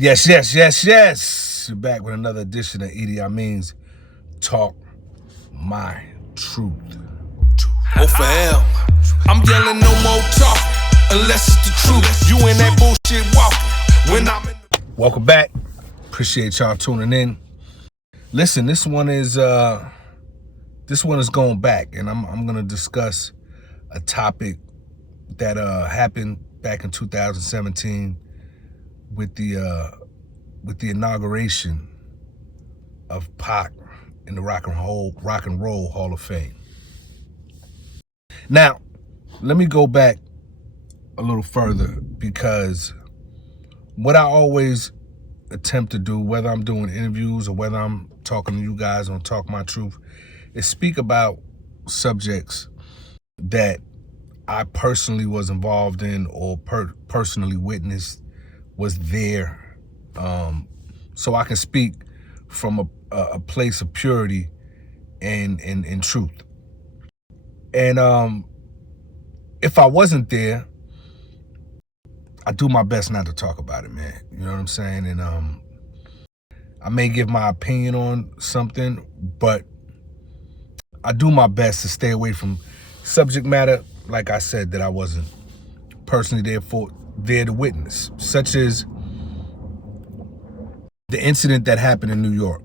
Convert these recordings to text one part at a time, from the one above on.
Yes. You're back with another edition of E.D.I Means Talk My Truth. Oh, for hell. I'm yelling no more talk unless it's the truth. You in that bullshit walking when I'm in the... Welcome back. Appreciate y'all tuning in. Listen, this one is going back, and I'm gonna discuss a topic that happened back in 2017 with the inauguration of Pac in the Rock and Roll Hall of Fame. Now, let me go back a little further, because what I always attempt to do, whether I'm doing interviews or whether I'm talking to you guys on Talk My Truth, is speak about subjects that I personally was involved in or personally witnessed, was there, so I can speak from a place of purity and truth. And if I wasn't there, I do my best not to talk about it, man. You know what I'm saying? And I may give my opinion on something, but I do my best to stay away from subject matter, like I said, that I wasn't personally there to witness, such as the incident that happened in New York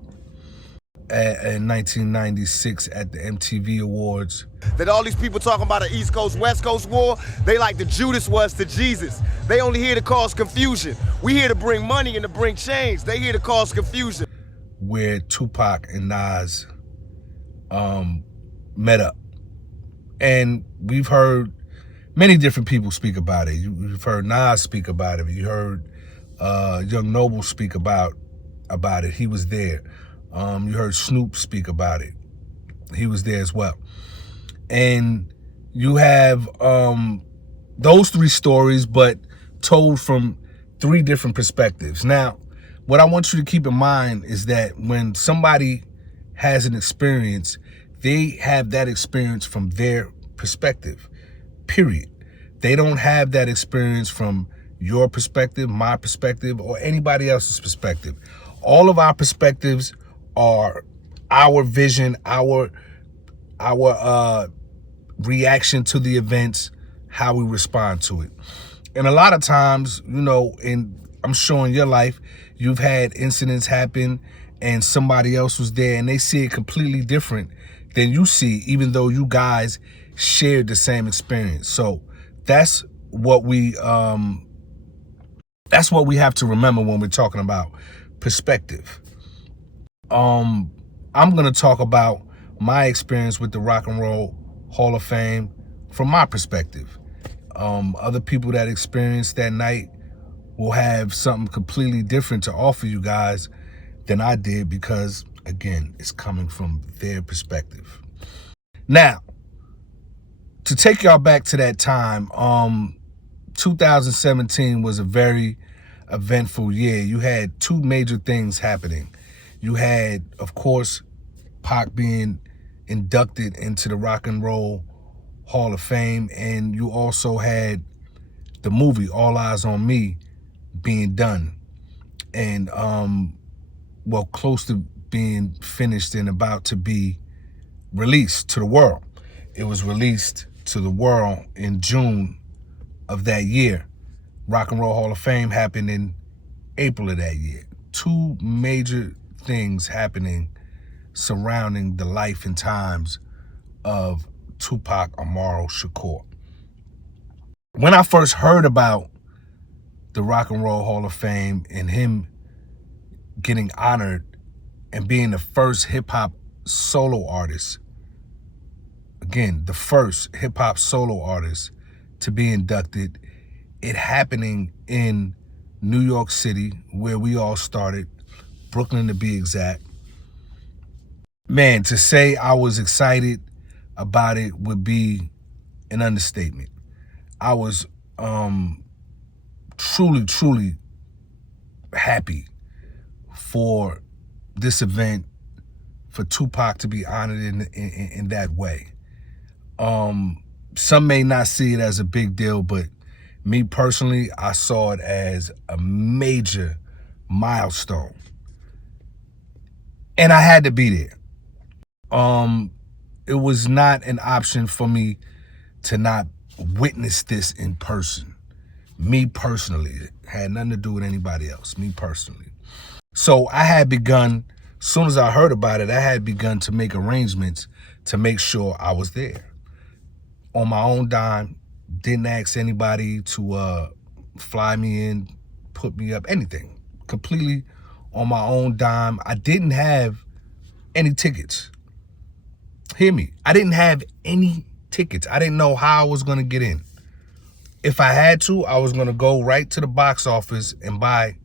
in 1996 at the MTV Awards. That all these people talking about an East Coast, West Coast war, they like the Judas was to Jesus. They only here to cause confusion. We here to bring money and to bring change. They here to cause confusion. Where Tupac and Nas met up. And we've heard many different people speak about it. You've heard Nas speak about it. You heard Young Noble speak about it. He was there. You heard Snoop speak about it. He was there as well. And you have those three stories, but told from three different perspectives. Now, what I want you to keep in mind is that when somebody has an experience, they have that experience from their perspective, period. They don't have that experience from your perspective, my perspective, or anybody else's perspective. All of our perspectives are our vision, our reaction to the events, how we respond to it. And a lot of times, you know, I'm sure in your life, you've had incidents happen and somebody else was there and they see it completely different than you see, even though you guys shared the same experience. So that's what we have to remember when we're talking about perspective. I'm going to talk about my experience with the Rock and Roll Hall of Fame from my perspective. Other people that experienced that night will have something completely different to offer you guys than I did, because, again, it's coming from their perspective. Now, to take y'all back to that time, 2017 was a very eventful year. You had two major things happening. You had, of course, Pac being inducted into the Rock and Roll Hall of Fame, and you also had the movie All Eyes on Me being done and well, close to being finished and about to be released to the world. It was released to the world in June of that year. Rock and Roll Hall of Fame happened in April of that year. Two major things happening surrounding the life and times of Tupac Amaru Shakur. When I first heard about the Rock and Roll Hall of Fame and him getting honored and being the first hip-hop solo artist, again, the first hip-hop solo artist to be inducted, it happening in New York City, where we all started, Brooklyn to be exact. Man, to say I was excited about it would be an understatement. I was truly happy for this event, for Tupac to be honored in that way. Some may not see it as a big deal, but me personally, I saw it as a major milestone. And I had to be there. It was not an option for me to not witness this in person. Me personally. It had nothing to do with anybody else. Me personally. So I had begun, as soon as I heard about it, I had begun to make arrangements to make sure I was there. On my own dime, didn't ask anybody to fly me in, put me up, anything. Completely on my own dime. I didn't have any tickets. Hear me. I didn't have any tickets. I didn't know how I was going to get in. If I had to, I was going to go right to the box office and buy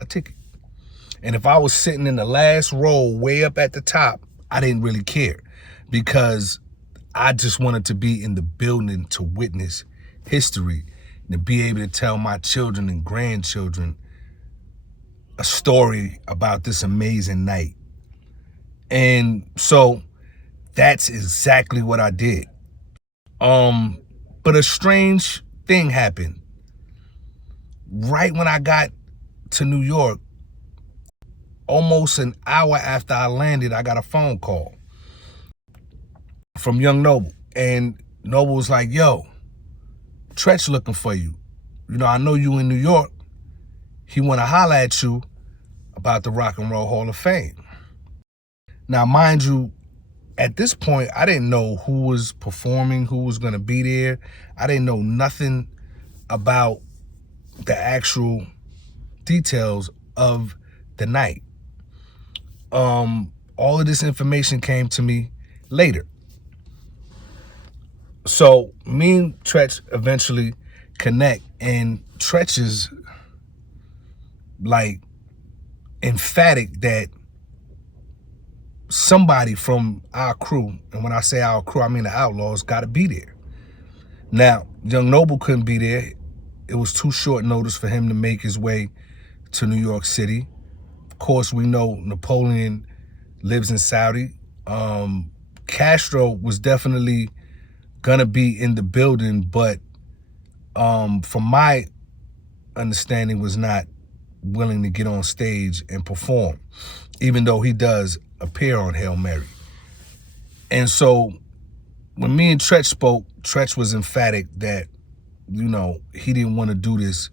a ticket. And if I was sitting in the last row way up at the top, I didn't really care, because I just wanted to be in the building to witness history and to be able to tell my children and grandchildren a story about this amazing night. And so that's exactly what I did. But a strange thing happened. Right when I got to New York, almost an hour after I landed, I got a phone call from Young Noble. And Noble was like, yo, Tretch looking for you. You know, I know you in New York. He want to holler at you about the Rock and Roll Hall of Fame. Now, mind you, at this point, I didn't know who was performing, who was going to be there. I didn't know nothing about the actual details of the night. All of this information came to me later. So me and Tretch eventually connect, and Tretch is like emphatic that somebody from our crew, and when I say our crew, I mean the Outlaws, got to be there. Now, Young Noble couldn't be there. It was too short notice for him to make his way to New York City. Of course, we know Napoleon lives in Saudi. Castro was definitely gonna be in the building, but from my understanding, was not willing to get on stage and perform, even though he does appear on Hail Mary. And so when me and Tretch spoke, Tretch was emphatic that, you know, he didn't want to do this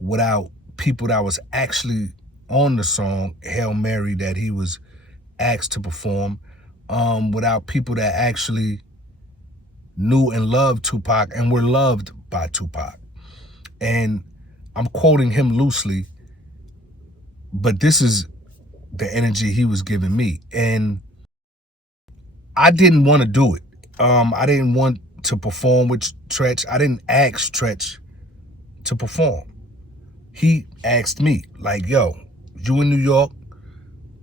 without people that was actually on the song Hail Mary that he was asked to perform, without people that actually knew and loved Tupac and were loved by Tupac. And I'm quoting him loosely, but this is the energy he was giving me. And I didn't want to do it. I didn't want to perform with Tretch. I didn't ask Tretch to perform. He asked me, like, yo, you in New York,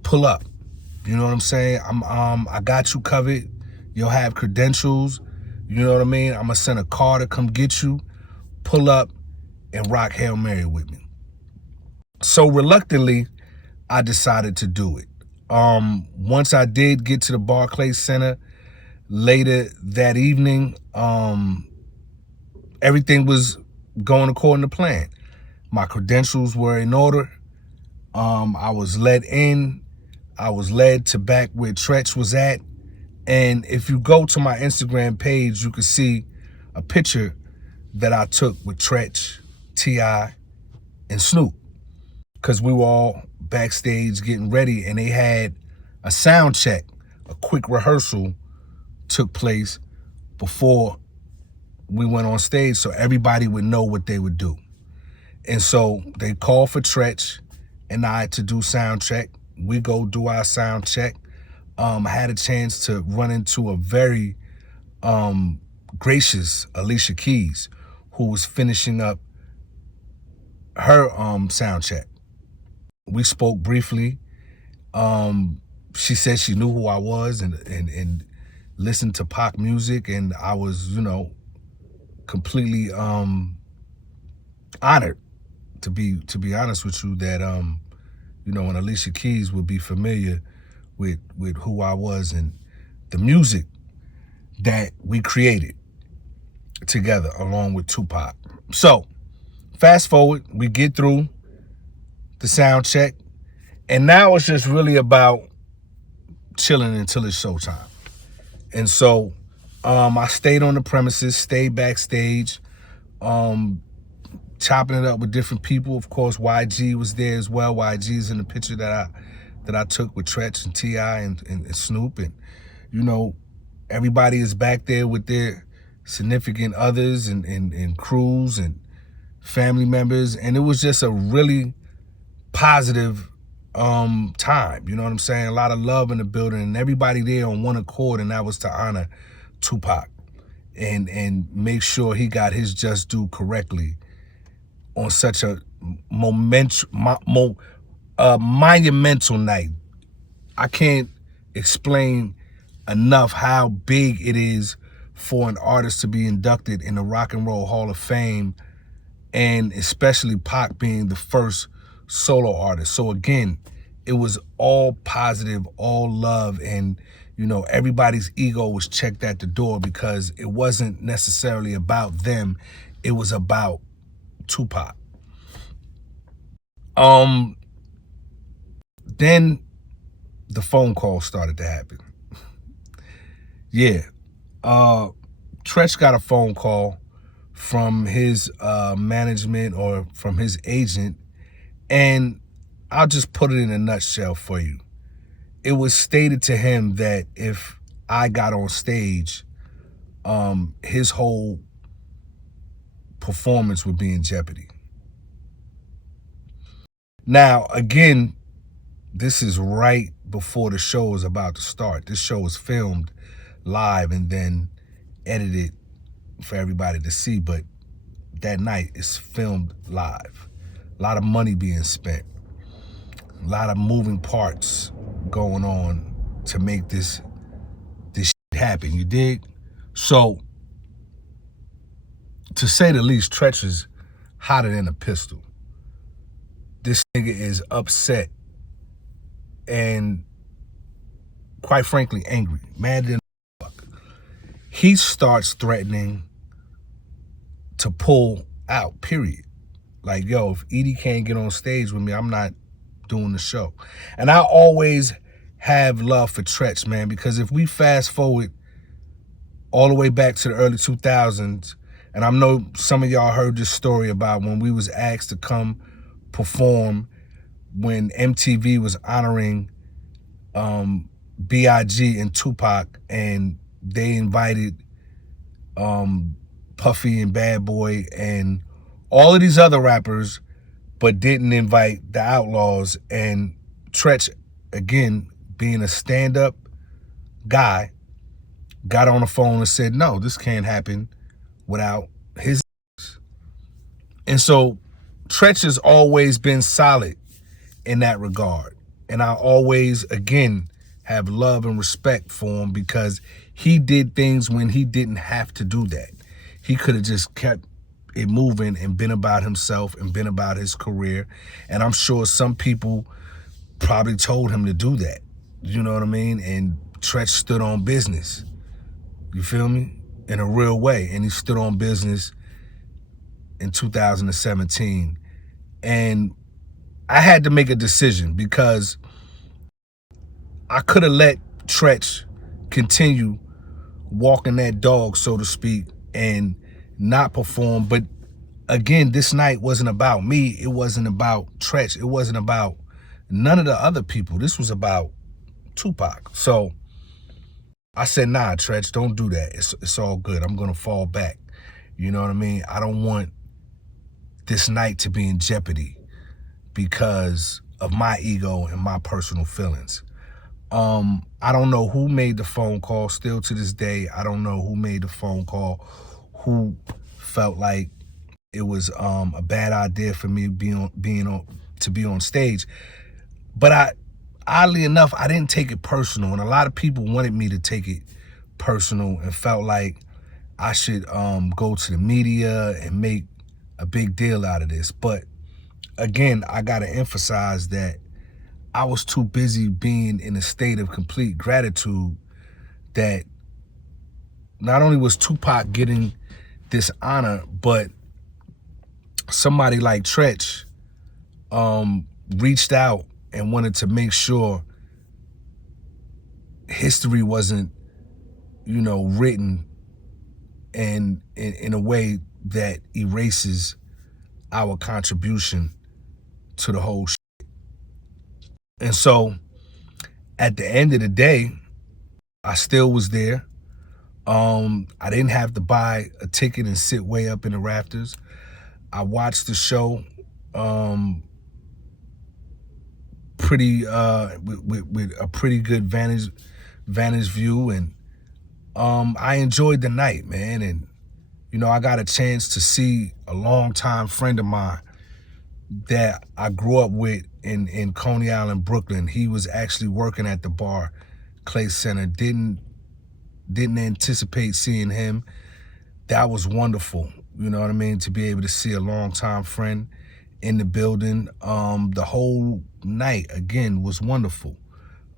pull up. You know what I'm saying? I got you covered. You'll have credentials. You know what I mean? I'm gonna send a car to come get you. Pull up and rock Hail Mary with me. So reluctantly, I decided to do it. Once I did get to the Barclays Center later that evening, everything was going according to plan. My credentials were in order. I was let in. I was led to back where Tretch was at. And if you go to my Instagram page, you can see a picture that I took with Tretch, T.I., and Snoop, because we were all backstage getting ready, and they had a sound check, a quick rehearsal took place before we went on stage, so everybody would know what they would do. And so they called for Tretch and I to do sound check. We go do our sound check. I had a chance to run into a very gracious Alicia Keys, who was finishing up her sound check. We spoke briefly. She said she knew who I was and listened to Pac music, and I was, you know, completely honored to be honest with you that you know, and Alicia Keys would be familiar with who I was and the music that we created together along with Tupac. So fast forward, we get through the sound check. And now it's just really about chilling until it's showtime. And so I stayed on the premises, stayed backstage, chopping it up with different people. Of course, YG was there as well. YG's in the picture that I took with Tretch and T.I. and Snoop. And, you know, everybody is back there with their significant others and crews and family members. And it was just a really positive time. You know what I'm saying? A lot of love in the building and everybody there on one accord. And that was to honor Tupac and make sure he got his just due correctly on such a monumental night. I can't explain enough how big it is for an artist to be inducted in the Rock and Roll Hall of Fame, and especially Pac being the first solo artist. So again, it was all positive, all love, and you know, everybody's ego was checked at the door because it wasn't necessarily about them, it was about Tupac. Then the phone call started to happen. Yeah. Tretch got a phone call from his management or from his agent, and I'll just put it in a nutshell for you. It was stated to him that if I got on stage, his whole performance would be in jeopardy. Now, again, this is right before the show is about to start. This show is filmed live and then edited for everybody to see, but that night it's filmed live. A lot of money being spent. A lot of moving parts going on to make this shit happen, you dig? So, to say the least, Tretch is hotter than a pistol. This nigga is upset and, quite frankly, angry, mad than fuck. He starts threatening to pull out, period. Like, yo, if E.D.I can't get on stage with me, I'm not doing the show. And I always have love for Tretch, man, because if we fast forward all the way back to the early 2000s, and I know some of y'all heard this story about when we was asked to come perform when MTV was honoring B.I.G. and Tupac, and they invited Puffy and Bad Boy and all of these other rappers, but didn't invite the Outlaws. And Tretch, again, being a stand-up guy, got on the phone and said, no, this can't happen without his. And so Tretch has always been solid in that regard. And I always, again, have love and respect for him because he did things when he didn't have to do that. He could have just kept it moving and been about himself and been about his career. And I'm sure some people probably told him to do that. You know what I mean? And Tretch stood on business. You feel me? In a real way. And he stood on business in 2017. And I had to make a decision because I could have let Tretch continue walking that dog, so to speak, and not perform. But again, this night wasn't about me. It wasn't about Tretch. It wasn't about none of the other people. This was about Tupac. So I said, nah, Tretch, don't do that. It's all good. I'm going to fall back. You know what I mean? I don't want this night to be in jeopardy because of my ego and my personal feelings. I don't know who made the phone call. Still to this day, I don't know who made the phone call, who felt like it was a bad idea for me to be on stage. But oddly enough, I didn't take it personal, and a lot of people wanted me to take it personal and felt like I should go to the media and make a big deal out of this. But again, I gotta emphasize that I was too busy being in a state of complete gratitude that not only was Tupac getting this honor, but somebody like Tretch reached out and wanted to make sure history wasn't, written and in a way that erases our contribution to the whole shit. And so at the end of the day, I still was there. I didn't have to buy a ticket and sit way up in the rafters. I watched the show pretty with a pretty good vantage view, and I enjoyed the night, man. And I got a chance to see a longtime friend of mine that I grew up with in Coney Island, Brooklyn. He was actually working at the Barclays Center. Didn't anticipate seeing him. That was wonderful. You know what I mean? To be able to see a longtime friend in the building. The whole night, again, was wonderful.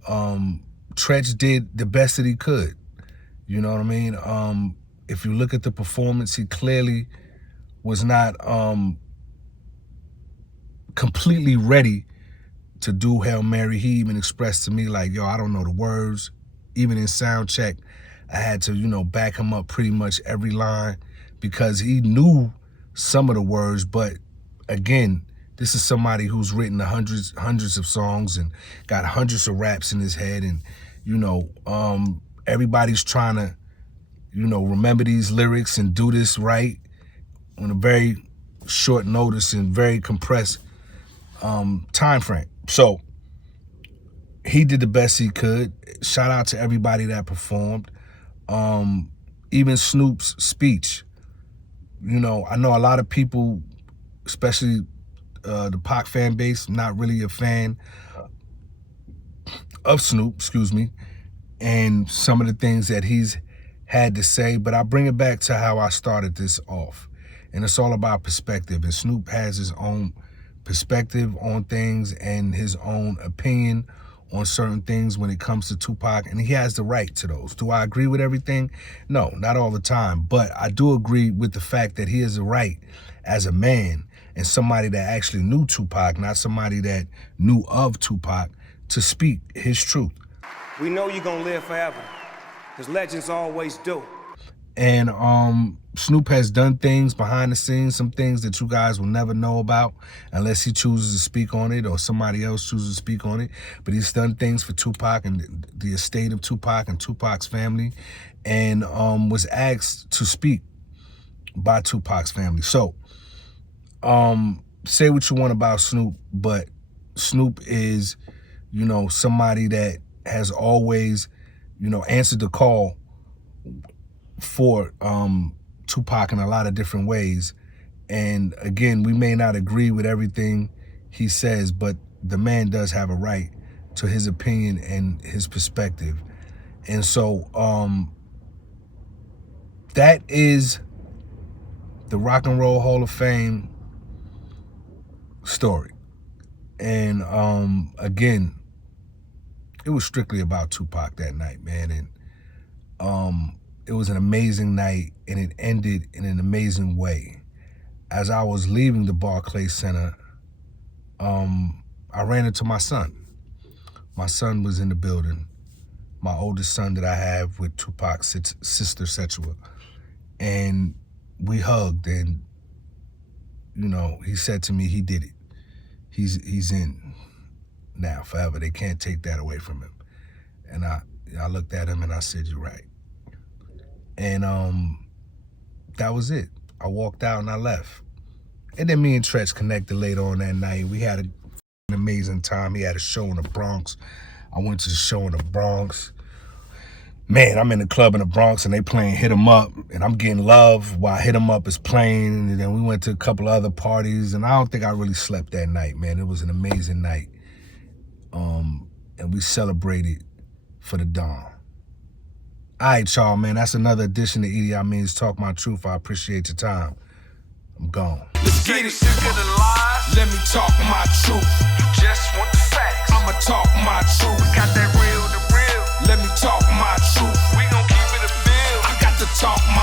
Tretch did the best that he could. You know what I mean? If you look at the performance, he clearly was not completely ready to do Hail Mary. He even expressed to me like, yo, I don't know the words. Even in sound check, I had to, back him up pretty much every line because he knew some of the words. But again, this is somebody who's written hundreds of songs and got hundreds of raps in his head. And, everybody's trying to, remember these lyrics and do this right on a very short notice and very compressed time frame. So he did the best he could. Shout out to everybody that performed. Even Snoop's speech. I know a lot of people, especially the Pac fan base, not really a fan of Snoop, and some of the things that he's had to say, but I bring it back to how I started this off. And it's all about perspective. And Snoop has his own perspective on things and his own opinion on certain things when it comes to Tupac, and he has the right to those. Do I agree with everything? No, not all the time, but I do agree with the fact that he has a right as a man and somebody that actually knew Tupac, not somebody that knew of Tupac, to speak his truth. We know you're gonna live forever, because legends always do. And Snoop has done things behind the scenes, some things that you guys will never know about unless he chooses to speak on it or somebody else chooses to speak on it. But he's done things for Tupac and the estate of Tupac and Tupac's family, and was asked to speak by Tupac's family. So say what you want about Snoop, but Snoop is, somebody that has always, answered the call for Tupac in a lot of different ways. And again, we may not agree with everything he says, but the man does have a right to his opinion and his perspective. And so that is the Rock and Roll Hall of Fame story. And again, it was strictly about Tupac that night, man. And it was an amazing night, and it ended in an amazing way. As I was leaving the Barclays Center, I ran into my son. My son was in the building, my oldest son that I have with Tupac's sister, Setua. And we hugged, and, he said to me, he did it. He's in now forever. They can't take that away from him. And I looked at him and I said, you're right. And that was it. I walked out and I left. And then me and Tretch connected later on that night. We had an amazing time. He had a show in the Bronx. I went to the show in the Bronx. Man, I'm in the club in the Bronx and they playing Hit 'Em Up, and I'm getting love while Hit 'Em Up is playing. And then we went to a couple other parties, and I don't think I really slept that night, man. It was an amazing night. And we celebrated for the dawn. All right, y'all, man, that's another edition of E.D.I. Mean's Talk My Truth. I appreciate your time. I'm gone. Let's get it. Let me talk my truth. You just want the facts. I'ma talk my truth. We got that real, the real. Let me talk my truth. We gon' keep it a bill. I got to talk my